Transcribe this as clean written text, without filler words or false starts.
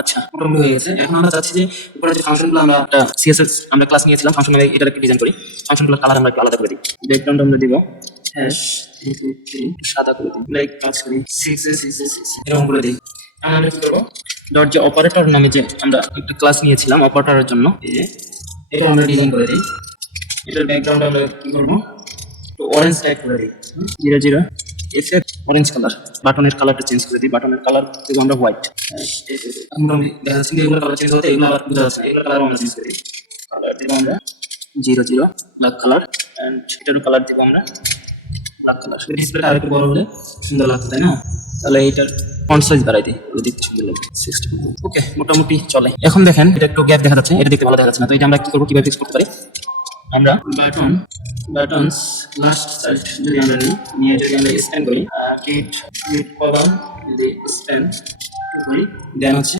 আচ্ছা, মোটামুটি হয়ে গেছে। এখন আমরা চাচ্ছি যে উপরে যে ফাংশনগুলো আমরা একটা সিএসএস আমরা ক্লাস নিয়েছিলাম, ফাংশন মানে এটার একটা ডিজাইন করি। ফাংশনগুলো কালার আমরা একটু আলাদা করে দিই। ব্যাকগ্রাউন্ড আমরা দিব হ্যাশ 323 সাদা করে দিই, লাইক কাজ করি 6 এরকম করে দিই। আমরা কি করবো, ডট যে অপারেটর নামে যে আমরা একটা ক্লাস নিয়েছিলাম অপারেটরের জন্য, এটা আমরা ডিজাইন করে দিই। এটার ব্যাকগ্রাউন্ড আমরা কি করবো, তো অরেঞ্জ টাইপ করে দিই, 00 এফের অরেঞ্জ কালার। বাটনের কালারটা চেঞ্জ করে দিই, বাটনের কালার থেকে আমরা হোয়াইট। আমরা দেখা যাচ্ছে যে এগুলো কালার চেঞ্জ হতে এগুলো আবার বোঝা যাচ্ছে, এগুলো কালার আমরা চেঞ্জ করি। কালার দিব আমরা 00 ব্ল্যাক কালার, এন্ড এটারও কালার দিব আমরা ব্ল্যাক কালার। ডিসপ্লেটা আরেকটু বড় হলে সুন্দর লাগতো, তাই না? তাহলে এইটার ফন্ট সাইজ বাড়াই দিই, তাহলে দেখতে সুন্দর লাগবে। 60 ওকে, মোটামুটি চলে। এখন দেখেন এটা একটু গ্যাপ দেখা যাচ্ছে, এটা দেখতে ভালো দেখা যাচ্ছে না। তো এটা আমরা কি করবো, কিভাবে ফিক্স করতে পারি? আমরা বাটনস লাস্ট সাইড যদি আমরা নিয়ে যদি আমরা স্ক্যান করি, গেট কলাম যদি স্ক্যান করি, দেন হচ্ছে